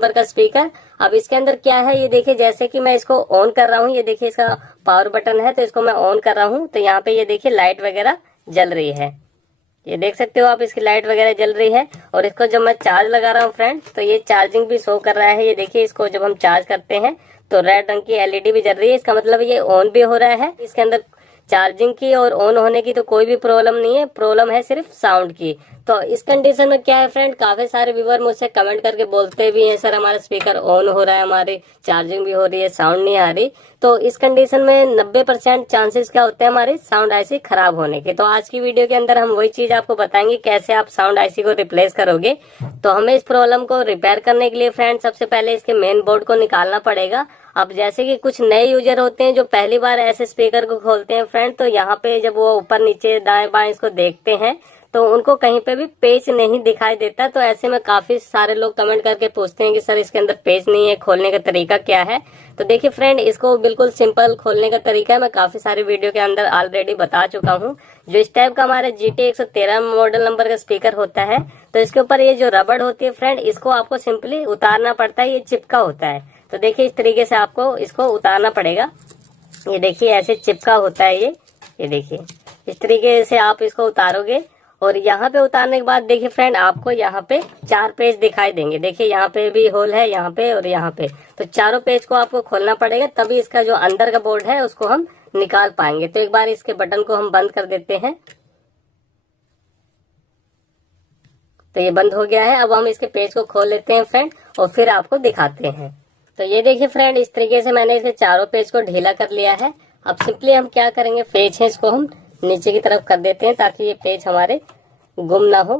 Number का speaker. अब इसके अंदर क्या है ये देखिए, जैसे कि मैं इसको ऑन कर रहा हूँ, ये देखिए इसका पावर बटन है, तो इसको मैं ऑन कर रहा हूँ तो यहाँ पे ये देखिए लाइट वगैरह जल रही है। ये देख सकते हो आप, इसकी लाइट वगैरह जल रही है। और इसको जब मैं चार्ज लगा रहा हूँ फ्रेंड, तो ये चार्जिंग भी शो कर रहा है। ये देखिए, इसको जब हम चार्ज करते हैं तो रेड रंग की एलईडी भी जल रही है। इसका मतलब ये ऑन भी हो रहा है। इसके अंदर चार्जिंग की और ऑन होने की तो कोई भी प्रॉब्लम नहीं है, प्रॉब्लम है सिर्फ साउंड की। तो इस कंडीशन में क्या है फ्रेंड, काफी सारे व्यूअर मुझसे कमेंट करके बोलते भी हैं सर हमारा स्पीकर ऑन हो रहा है, हमारी चार्जिंग भी हो रही है, साउंड नहीं आ रही। तो इस कंडीशन में 90% चांसेस क्या होते हैं हमारे साउंड आईसी खराब होने के। तो आज की वीडियो के अंदर हम वही चीज आपको बताएंगे कैसे आप साउंड आईसी को रिप्लेस करोगे। तो हमें इस प्रॉब्लम को रिपेयर करने के लिए फ्रेंड सबसे पहले इसके मेन बोर्ड को निकालना पड़ेगा। अब जैसे कि कुछ नए यूजर होते हैं जो पहली बार ऐसे स्पीकर को खोलते हैं फ्रेंड, तो यहाँ पे जब वो ऊपर नीचे दाएं बाएं इसको देखते हैं तो उनको कहीं पे भी पेज नहीं दिखाई देता। तो ऐसे में काफी सारे लोग कमेंट करके पूछते हैं कि सर इसके अंदर पेज नहीं है, खोलने का तरीका क्या है। तो देखिए फ्रेंड, इसको बिल्कुल सिंपल खोलने का तरीका है मैं काफी सारे वीडियो के अंदर ऑलरेडी बता चुका हूँ। जो इस टाइप का हमारा GT 113 मॉडल नंबर का स्पीकर होता है, तो इसके ऊपर ये जो रबड़ होती है फ्रेंड, इसको आपको सिंपली उतारना पड़ता है, ये चिपका होता है। तो देखिए इस तरीके से आपको इसको उतारना पड़ेगा। ये देखिए ऐसे चिपका होता है ये देखिए इस तरीके से आप इसको उतारोगे। और यहाँ पे उतारने के बाद देखिए फ्रेंड, आपको यहाँ पे 4 पेज दिखाई देंगे। देखिए यहाँ पे भी होल है, यहाँ पे और यहाँ पे, तो चारों पेज को आपको खोलना पड़ेगा, तभी इसका जो अंदर का बोर्ड है उसको हम निकाल पाएंगे। तो एक बार इसके बटन को हम बंद कर देते हैं। तो ये बंद हो गया है। अब हम इसके पेज को खोल लेते हैं फ्रेंड और फिर आपको दिखाते हैं। तो ये देखिए फ्रेंड, इस तरीके से मैंने इसके चारों पेज को ढीला कर लिया है। अब सिंपली हम क्या करेंगे, पेज है इसको हम नीचे की तरफ कर देते हैं ताकि ये पेज हमारे गुम ना हो।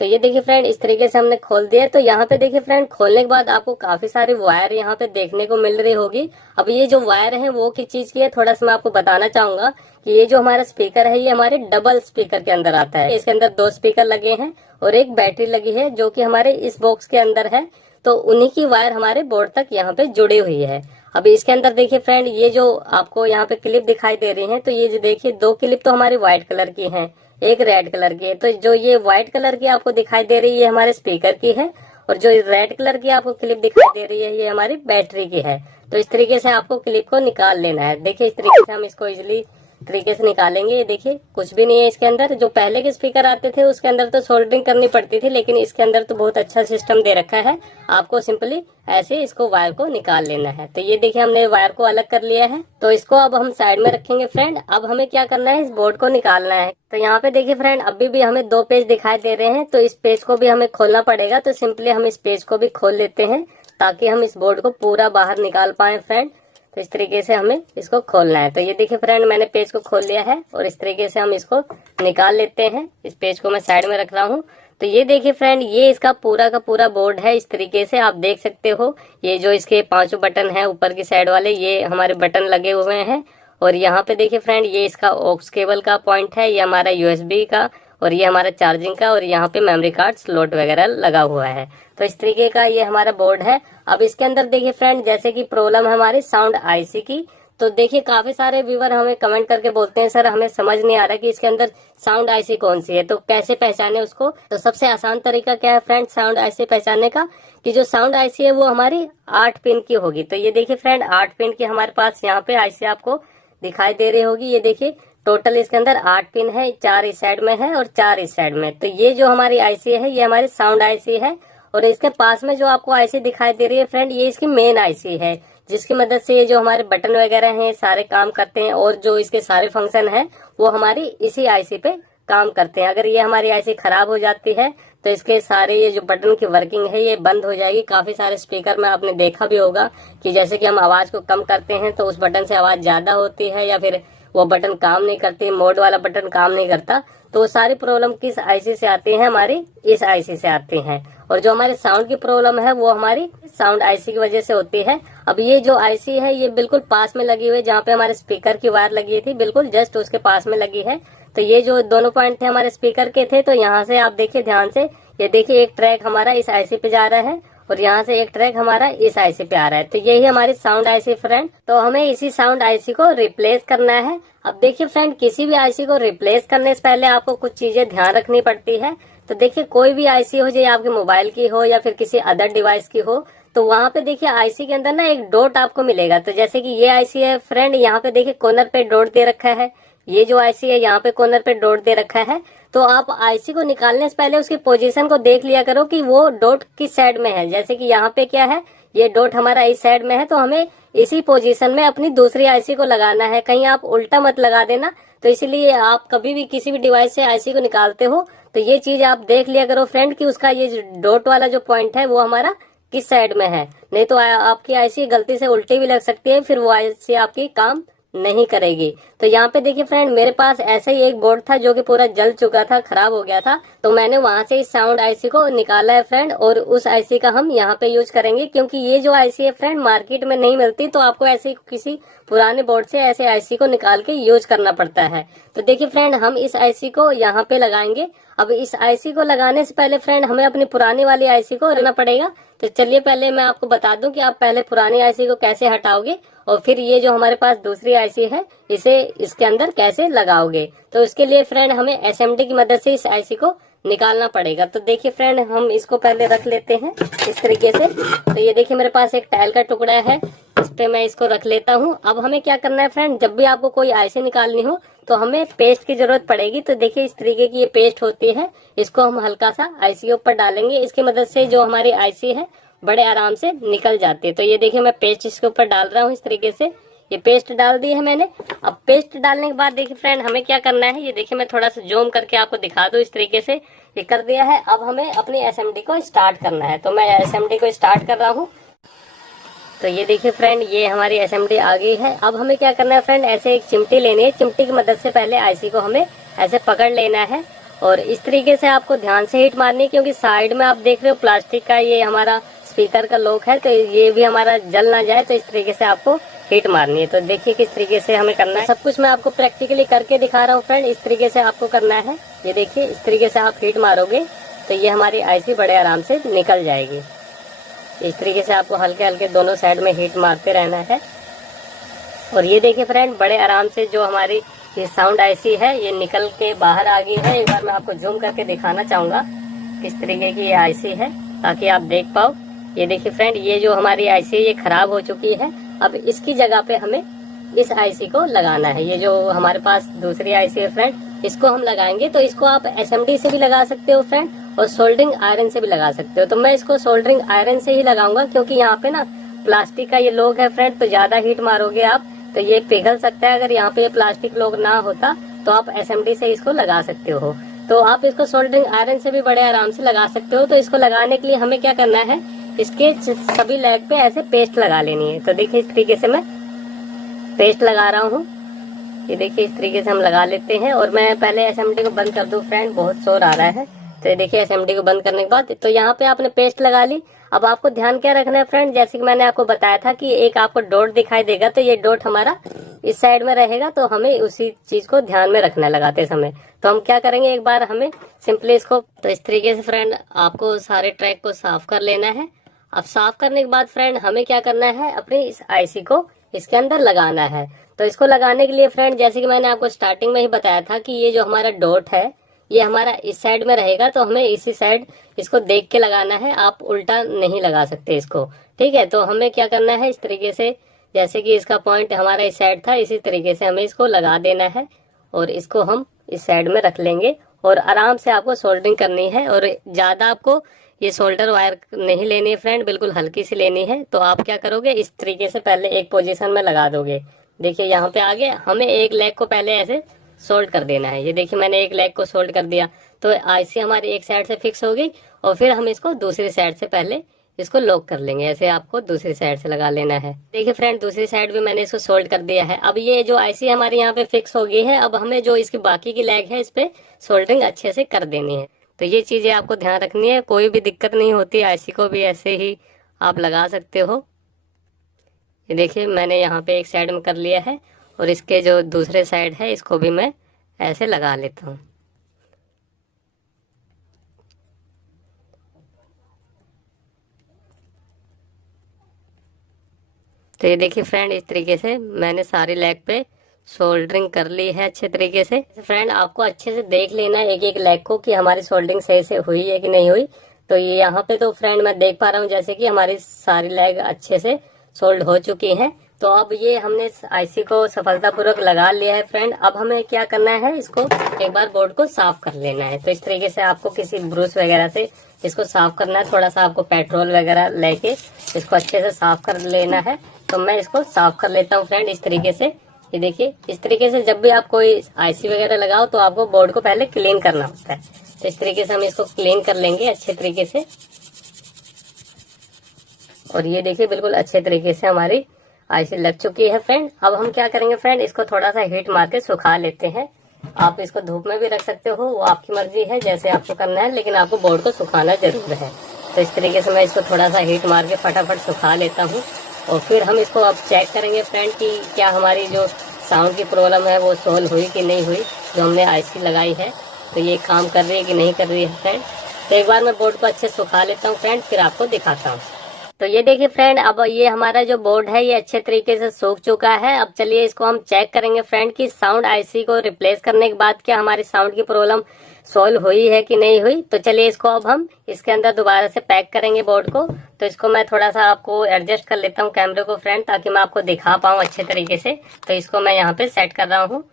तो ये देखिए फ्रेंड, इस तरीके से हमने खोल दिया। तो यहाँ पे देखिए फ्रेंड, खोलने के बाद आपको काफी सारी वायर यहाँ पे देखने को मिल रही होगी। अब ये जो वायर है वो किस चीज की है, थोड़ा सा मैं आपको बताना चाहूंगा कि ये जो हमारा स्पीकर है ये हमारे डबल स्पीकर के अंदर आता है। इसके अंदर 2 स्पीकर लगे हैं और एक बैटरी लगी है जो कि हमारे इस बॉक्स के अंदर है। तो उन्हीं की वायर हमारे बोर्ड तक यहाँ पे जुड़ी हुई है। अभी इसके अंदर देखिए फ्रेंड, ये जो आपको यहाँ पे क्लिप दिखाई दे रही है, तो ये जो देखिए 2 क्लिप तो हमारी व्हाइट कलर की है, एक रेड कलर की है। तो जो ये व्हाइट कलर की आपको दिखाई दे रही है ये हमारे स्पीकर की है, और जो रेड कलर की आपको क्लिप दिखाई दे रही है ये हमारी बैटरी की है। तो इस तरीके से आपको क्लिप को निकाल लेना है। देखिए इस तरीके से हम इसको इजिली तरीके से निकालेंगे। ये देखिए कुछ भी नहीं है इसके अंदर। जो पहले के स्पीकर आते थे उसके अंदर तो सोल्डरिंग करनी पड़ती थी, लेकिन इसके अंदर तो बहुत अच्छा सिस्टम दे रखा है। आपको सिंपली ऐसे इसको वायर को निकाल लेना है। तो ये देखिए हमने वायर को अलग कर लिया है। तो इसको अब हम साइड में रखेंगे फ्रेंड। अब हमें क्या करना है, इस बोर्ड को निकालना है। तो यहाँ पे देखिए फ्रेंड, अभी भी हमें 2 पेज दिखाई दे रहे हैं, तो इस पेज को भी हमें खोलना पड़ेगा। तो सिंपली हम इस पेज को भी खोल लेते हैं ताकि हम इस बोर्ड को पूरा बाहर निकाल पाए फ्रेंड। तो इस तरीके से हमें इसको खोलना है। तो ये देखिए फ्रेंड, मैंने पेज को खोल लिया है और इस तरीके से हम इसको निकाल लेते हैं। इस पेज को मैं साइड में रख रहा हूँ। तो ये देखिए फ्रेंड, ये इसका पूरा का पूरा बोर्ड है। इस तरीके से आप देख सकते हो, ये जो इसके 5 बटन है ऊपर की साइड वाले, ये हमारे बटन लगे हुए हैं। और यहाँ पे देखिए फ्रेंड, ये इसका ऑक्स केबल का पॉइंट है, ये हमारा USB का, और ये हमारा चार्जिंग का, और यहाँ पे मेमोरी कार्ड स्लॉट वगैरह लगा हुआ है। तो इस तरीके का ये हमारा बोर्ड है। अब इसके अंदर देखिए फ्रेंड, जैसे कि प्रॉब्लम है हमारी साउंड आईसी की। तो देखिए काफी सारे व्यूअर हमें कमेंट करके बोलते हैं सर हमें समझ नहीं आ रहा कि इसके अंदर साउंड आईसी कौन सी है, तो कैसे पहचाने उसको। तो सबसे आसान तरीका क्या है फ्रेंड साउंड आईसी पहचानने का, कि जो साउंड आईसी है वो हमारी 8 पिन की होगी। तो ये देखिए फ्रेंड, 8 पिन की हमारे पास यहाँ पे आईसी आपको दिखाई दे रही होगी। ये देखिए टोटल इसके अंदर 8 पिन है, 4 इस साइड में है और 4 इस साइड में। तो ये जो हमारी आईसी है ये हमारी साउंड आईसी है। और इसके पास में जो आपको आईसी दिखाई दे रही है फ्रेंड, ये इसकी मेन आईसी है, जिसकी मदद से ये जो हमारे बटन वगैरह हैं सारे काम करते हैं, और जो इसके सारे फंक्शन हैं वो हमारी इसी आईसी पे काम करते हैं। अगर ये हमारी आईसी खराब हो जाती है तो इसके सारे ये जो बटन की वर्किंग है ये बंद हो जाएगी। काफी सारे स्पीकर में आपने देखा भी होगा कि जैसे कि हम आवाज को कम करते हैं तो उस बटन से आवाज ज्यादा होती है, या फिर वो बटन काम नहीं करती, मोड वाला बटन काम नहीं करता। तो सारी प्रॉब्लम किस आईसी से आती है, हमारी इस आईसी से आती है। और जो हमारे साउंड की प्रॉब्लम है वो हमारी साउंड आईसी की वजह से होती है। अब ये जो आईसी है ये बिल्कुल पास में लगी हुई है, जहाँ पे हमारे स्पीकर की वायर लगी थी बिल्कुल जस्ट उसके पास में लगी है। तो ये जो दोनों पॉइंट थे हमारे स्पीकर के थे, तो यहाँ से आप देखिए ध्यान से, ये देखिए एक ट्रैक हमारा इस आईसी पे जा रहा है और यहाँ से एक ट्रैक हमारा इस आईसी पे आ रहा है। तो यही हमारी साउंड आईसी फ्रेंड। तो हमें इसी साउंड आईसी को रिप्लेस करना है। अब देखिए फ्रेंड, किसी भी आईसी को रिप्लेस करने से पहले आपको कुछ चीजें ध्यान रखनी पड़ती है। तो देखिए कोई भी आईसी हो, चाहे आपके मोबाइल की हो या फिर किसी अदर डिवाइस की हो, तो वहां पे देखिए आईसी के अंदर ना एक डॉट आपको मिलेगा। तो जैसे कि ये आईसी है फ्रेंड, यहाँ पे देखिए कॉर्नर पे डॉट दे रखा है। ये जो आईसी है यहाँ पे कॉर्नर पे डॉट दे रखा है। तो आप आईसी को निकालने से पहले उसकी पोजीशन को देख लिया करो कि वो डॉट किस साइड में है। जैसे कि यहाँ पे क्या है, ये डॉट हमारा इस साइड में है, तो हमें इसी पोजीशन में अपनी दूसरी आईसी को लगाना है। कहीं आप उल्टा मत लगा देना। तो इसीलिए आप कभी भी किसी भी डिवाइस से आईसी को निकालते हो तो ये चीज आप देख लिया करो फ्रेंड कि उसका ये डॉट वाला जो पॉइंट है वो हमारा किस साइड में है। नहीं तो आपकी आईसी गलती से उल्टी भी लग सकती है, फिर वो आईसी आपकी काम नहीं करेगी। तो यहाँ पे देखिए फ्रेंड, मेरे पास ऐसा ही एक बोर्ड था जो कि पूरा जल चुका था, खराब हो गया था। तो मैंने वहां से इस साउंड आईसी को निकाला है फ्रेंड, और उस आईसी का हम यहाँ पे यूज करेंगे, क्योंकि ये जो आईसी है फ्रेंड मार्केट में नहीं मिलती। तो आपको ऐसे किसी पुराने बोर्ड से ऐसे आईसी को निकाल के यूज करना पड़ता है। तो देखिए फ्रेंड, हम इस आईसी को यहाँ पे लगाएंगे। अब इस आईसी को लगाने से पहले फ्रेंड हमें अपनी पुरानी वाली आईसी को रखना पड़ेगा। तो चलिए पहले मैं आपको बता दूं कि आप पहले पुरानी आईसी को कैसे हटाओगे और फिर ये जो हमारे पास दूसरी आईसी है इसे इसके अंदर कैसे लगाओगे। तो इसके लिए फ्रेंड हमें एसएमडी की मदद से इस आईसी को निकालना पड़ेगा। तो देखिए फ्रेंड, हम इसको पहले रख लेते हैं इस तरीके से। तो ये देखिए मेरे पास एक टाइल का टुकड़ा है, इस पे मैं इसको रख लेता हूँ। अब हमें क्या करना है फ्रेंड, जब भी आपको कोई आईसी निकालनी हो तो हमें पेस्ट की जरूरत पड़ेगी। तो देखिए इस तरीके की ये पेस्ट होती है, इसको हम हल्का सा आईसी के ऊपर डालेंगे। इसकी मदद से जो हमारी आईसी है बड़े आराम से निकल जाती है। तो ये देखिए मैं पेस्ट इसके ऊपर डाल रहा हूँ इस तरीके से। ये पेस्ट डाल दी है मैंने। अब पेस्ट डालने के बाद देखिए फ्रेंड हमें क्या करना है, ये देखिए मैं थोड़ा सा जूम करके आपको दिखा दूं। इस तरीके से ये कर दिया है। अब हमें अपनी एसएमडी को स्टार्ट करना है। तो मैं एसएमडी को स्टार्ट कर रहा हूँ। तो ये देखिए फ्रेंड, ये हमारी एसएमडी आ गई है। अब हमें क्या करना है फ्रेंड, ऐसे एक चिमटी लेनी है। चिमटी की मदद से पहले आईसी को हमें ऐसे पकड़ लेना है और इस तरीके से आपको ध्यान से हिट मारनी है, क्योंकि साइड में आप देख रहे हो प्लास्टिक का ये हमारा स्पीकर का लॉक है, तो ये भी हमारा जल ना जाए। तो इस तरीके से आपको हिट मारनी है। तो देखिए किस तरीके से हमें करना है। सब कुछ मैं आपको प्रैक्टिकली करके दिखा रहा हूँ फ्रेंड। इस तरीके से आपको करना है। ये देखिए इस तरीके से आप हिट मारोगे तो ये हमारी आईसी बड़े आराम से निकल जाएगी। इस तरीके से आपको हल्के हल्के दोनों साइड में हिट मारते रहना है। और ये देखिए फ्रेंड, बड़े आराम से जो हमारी ये साउंड आईसी है ये निकल के बाहर आ गई है। एक बार मैं आपको जूम करके दिखाना चाहूंगा किस तरीके की ये आईसी है, ताकि आप देख पाओ। ये देखिए फ्रेंड, ये जो हमारी आईसी है ये खराब हो चुकी है। अब इसकी जगह पे हमें इस आईसी को लगाना है। ये जो हमारे पास दूसरी आईसी है फ्रेंड, इसको हम लगाएंगे। तो इसको आप एसएमडी से भी लगा सकते हो फ्रेंड, और सोल्डरिंग आयरन से भी लगा सकते हो। तो मैं इसको सोल्डरिंग आयरन से ही लगाऊंगा, क्योंकि यहाँ पे ना प्लास्टिक का ये लॉक है फ्रेंड, तो ज्यादा हीट मारोगे आप तो ये पिघल सकता है। अगर यहाँ पे ये प्लास्टिक लॉक ना होता तो आप एसएमडी से इसको लगा सकते हो। तो आप इसको सोल्डरिंग आयरन से भी बड़े आराम से लगा सकते हो। तो इसको लगाने के लिए हमें क्या करना है, इसके सभी लेग पे ऐसे पेस्ट लगा लेनी है। तो देखिए इस तरीके से मैं पेस्ट लगा रहा हूँ। ये देखिए इस तरीके से हम लगा लेते हैं। और मैं पहले एसएमडी को बंद कर दूं फ्रेंड, बहुत शोर आ रहा है। तो ये देखिए एसएमडी को बंद करने के बाद तो यहाँ पे आपने पेस्ट लगा ली। अब आपको ध्यान क्या रखना है फ्रेंड, जैसे कि मैंने आपको बताया था कि एक आपको डॉट दिखाई देगा, तो ये डॉट हमारा इस साइड में रहेगा। तो हमें उसी चीज को ध्यान में रखना है लगाते समय। तो हम क्या करेंगे, एक बार हमें सिंपली इसको तो इस तरीके से फ्रेंड आपको सारे ट्रैक को साफ कर लेना है। अब साफ करने के बाद फ्रेंड हमें क्या करना है, अपनी इस आईसी को इसके अंदर लगाना है। तो इसको लगाने के लिए फ्रेंड, जैसे कि मैंने आपको स्टार्टिंग में ही बताया था कि ये जो हमारा डॉट है ये हमारा इस साइड में रहेगा। तो हमें इसी साइड इसको देख के लगाना है, आप उल्टा नहीं लगा सकते इसको, ठीक है। तो हमें क्या करना है, इस तरीके से जैसे कि इसका पॉइंट हमारा इस साइड था, इसी तरीके से हमें इसको लगा देना है और इसको हम इस साइड में रख लेंगे। और आराम से आपको सोल्डरिंग करनी है, और ज्यादा आपको ये सोल्डर वायर नहीं लेनी है फ्रेंड, बिल्कुल हल्की सी लेनी है। तो आप क्या करोगे, इस तरीके से पहले एक पोजीशन में लगा दोगे। देखिए यहाँ पे आगे हमें एक लेग को पहले ऐसे सोल्ड कर देना है। ये देखिए मैंने एक लेग को सोल्ड कर दिया। तो आईसी हमारी एक साइड से फिक्स हो गई, और फिर हम इसको दूसरी साइड से पहले इसको लॉक कर लेंगे। ऐसे आपको दूसरी साइड से लगा लेना है। देखिए फ्रेंड, दूसरी साइड भी मैंने इसको सोल्ड कर दिया है। अब ये जो आईसी हमारी यहाँ पे फिक्स हो गई है, अब हमें जो इसकी बाकी की लेग है इस पे सोल्डरिंग अच्छे से कर देनी है। तो ये चीजें आपको ध्यान रखनी है, कोई भी दिक्कत नहीं होती, आईसी को भी ऐसे ही आप लगा सकते हो। ये देखिए मैंने यहाँ पे एक साइड में कर लिया है, और इसके जो दूसरे साइड है इसको भी मैं ऐसे लगा लेता हूँ। तो ये देखिए फ्रेंड, इस तरीके से मैंने सारी लेग पे सोल्डरिंग कर ली है अच्छे तरीके से। फ्रेंड आपको अच्छे से देख लेना है एक एक लेग को कि हमारी सोल्डरिंग सही से हुई है कि नहीं हुई। तो ये यहाँ पे तो फ्रेंड मैं देख पा रहा हूँ जैसे कि हमारी सारी लेग अच्छे से सोल्ड हो चुकी हैं। तो अब ये हमने आईसी को सफलतापूर्वक लगा लिया है फ्रेंड। अब हमें क्या करना है, इसको एक बार बोर्ड को साफ कर लेना है। तो इस तरीके से आपको किसी ब्रश वगैरह से इसको साफ करना है। थोड़ा सा आपको पेट्रोल वगैरह लेके इसको अच्छे से साफ कर लेना है। तो मैं इसको साफ कर लेता हूँ फ्रेंड इस तरीके से। ये देखिए, इस तरीके से जब भी आप कोई आईसी वगैरह लगाओ तो आपको बोर्ड को पहले क्लीन करना होता है। तो इस तरीके से हम इसको क्लीन कर लेंगे अच्छे तरीके से। और ये देखिए बिल्कुल अच्छे तरीके से हमारी आईसी लग चुकी है फ्रेंड। अब हम क्या करेंगे फ्रेंड, इसको थोड़ा सा हीट मार के सुखा लेते हैं। आप इसको धूप में भी रख सकते हो, वो आपकी मर्जी है जैसे आपको करना है, लेकिन आपको बोर्ड को सुखाना जरूर है। तो इस तरीके से मैं इसको थोड़ा सा हीट मार के फटाफट सुखा लेता हूँ। और फिर हम इसको अब चेक करेंगे फ्रेंड कि क्या हमारी जो साउंड की प्रॉब्लम है वो सोल्व हुई कि नहीं हुई, जो हमने आईसी लगाई है। तो ये काम कर रही है कि नहीं कर रही है फ्रेंड। तो एक बार मैं बोर्ड को अच्छे सुखा लेता हूँ फ्रेंड, फिर आपको दिखाता हूँ। तो ये देखिए फ्रेंड, अब ये हमारा जो बोर्ड है ये अच्छे तरीके से सूख चुका है। अब चलिए इसको हम चेक करेंगे फ्रेंड कि साउंड आईसी को रिप्लेस करने के बाद क्या हमारी साउंड की प्रॉब्लम सॉल्व हुई है कि नहीं हुई। तो चलिए इसको अब हम इसके अंदर दोबारा से पैक करेंगे बोर्ड को। तो इसको मैं थोड़ा सा आपको एडजस्ट कर लेता हूँ कैमरे को फ्रेंड, ताकि मैं आपको दिखा पाऊँ अच्छे तरीके से। तो इसको मैं यहाँ पे सेट कर रहा हूँ।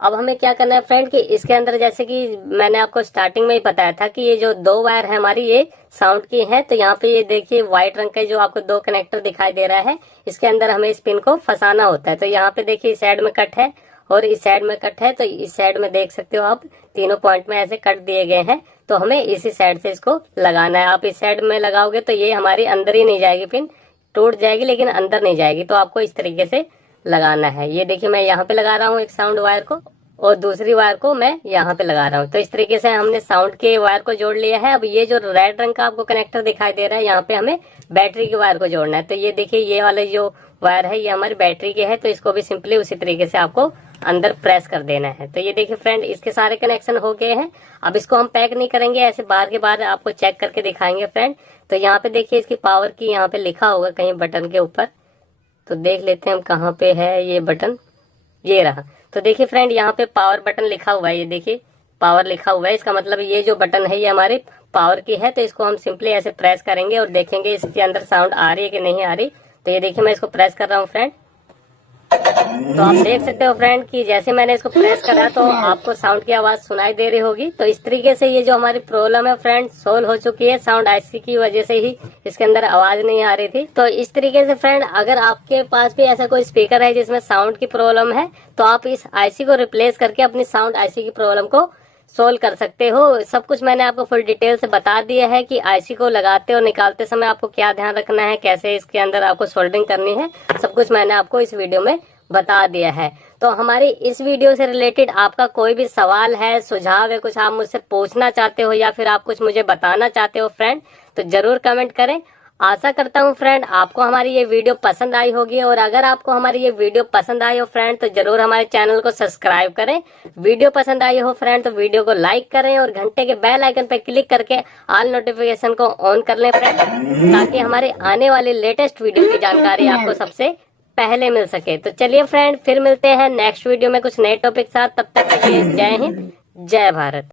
अब हमें क्या करना है फ्रेंड कि इसके अंदर, जैसे कि मैंने आपको स्टार्टिंग में ही बताया था कि ये जो दो वायर है हमारी ये साउंड की है। तो यहाँ पे ये देखिए व्हाइट रंग का जो आपको दो कनेक्टर दिखाई दे रहा है, इसके अंदर हमें इस पिन को फंसाना होता है। तो यहाँ पे देखिए इस साइड में कट है और इस साइड में कट है। तो इस साइड में देख सकते हो आप, तीनों पॉइंट में ऐसे कट दिए गए हैं। तो हमें इसी साइड से इसको लगाना है। आप इस साइड में लगाओगे तो ये हमारी अंदर ही नहीं जाएगी, पिन टूट जाएगी लेकिन अंदर नहीं जाएगी। तो आपको इस तरीके से लगाना है। ये देखिए मैं यहाँ पे लगा रहा हूँ एक साउंड वायर को और दूसरी वायर को मैं यहाँ पे लगा रहा हूँ। तो इस तरीके से हमने साउंड के वायर को जोड़ लिया है। अब ये जो रेड रंग का आपको कनेक्टर दिखाई दे रहा है, यहाँ पे हमें बैटरी के वायर को जोड़ना है। तो ये देखिए ये वाले जो वायर है ये हमारी बैटरी के है। तो इसको भी सिंपली उसी तरीके से आपको अंदर प्रेस कर देना है। तो ये देखिए फ्रेंड, इसके सारे कनेक्शन हो गए हैं। अब इसको हम पैक नहीं करेंगे, ऐसे बार के बार आपको चेक करके दिखाएंगे फ्रेंड। तो यहाँ पे देखिए इसकी पावर की यहाँ पे लिखा होगा कहीं बटन के ऊपर। तो देख लेते हैं हम कहाँ पे है ये बटन, ये रहा। तो देखिए फ्रेंड यहाँ पे पावर बटन लिखा हुआ है, ये देखिए पावर लिखा हुआ है। इसका मतलब ये जो बटन है ये हमारे पावर की है। तो इसको हम सिंपली ऐसे प्रेस करेंगे और देखेंगे इसके अंदर साउंड आ रही है कि नहीं आ रही। तो ये देखिए मैं इसको प्रेस कर रहा हूँ फ्रेंड। तो आप देख सकते हो फ्रेंड कि जैसे मैंने इसको प्रेस करा तो आपको साउंड की आवाज सुनाई दे रही होगी। तो इस तरीके से ये जो हमारी प्रॉब्लम है फ्रेंड सोल्व हो चुकी है। साउंड आईसी की वजह से ही इसके अंदर आवाज नहीं आ रही थी। तो इस तरीके से फ्रेंड, अगर आपके पास भी ऐसा कोई स्पीकर है जिसमें साउंड की प्रॉब्लम है, तो आप इस आईसी को रिप्लेस करके अपनी साउंड आईसी की प्रॉब्लम को सोल्व कर सकते हो। सब कुछ मैंने आपको फुल डिटेल से बता दिया है कि आईसी को लगाते और निकालते समय आपको क्या ध्यान रखना है, कैसे इसके अंदर आपको सोल्डरिंग करनी है, सब कुछ मैंने आपको इस वीडियो में बता दिया है। तो हमारी इस वीडियो से रिलेटेड आपका कोई भी सवाल है, सुझाव है, कुछ आप मुझसे पूछना चाहते हो या फिर आप कुछ मुझे बताना चाहते हो फ्रेंड, तो जरूर कमेंट करें। आशा करता हूँ फ्रेंड आपको हमारी ये वीडियो पसंद आई होगी। और अगर आपको हमारी ये वीडियो पसंद आई हो फ्रेंड तो जरूर हमारे चैनल को सब्सक्राइब करें। वीडियो पसंद आई हो फ्रेंड तो वीडियो को लाइक करें और घंटे के बेल आइकन पर क्लिक करके ऑल नोटिफिकेशन को ऑन कर लें फ्रेंड, ताकि हमारे आने वाले लेटेस्ट वीडियो की जानकारी आपको सबसे पहले मिल सके। तो चलिए फ्रेंड, फिर मिलते हैं नेक्स्ट वीडियो में कुछ नए टॉपिक साथ। तब तक के लिए जय हिंद, जय भारत।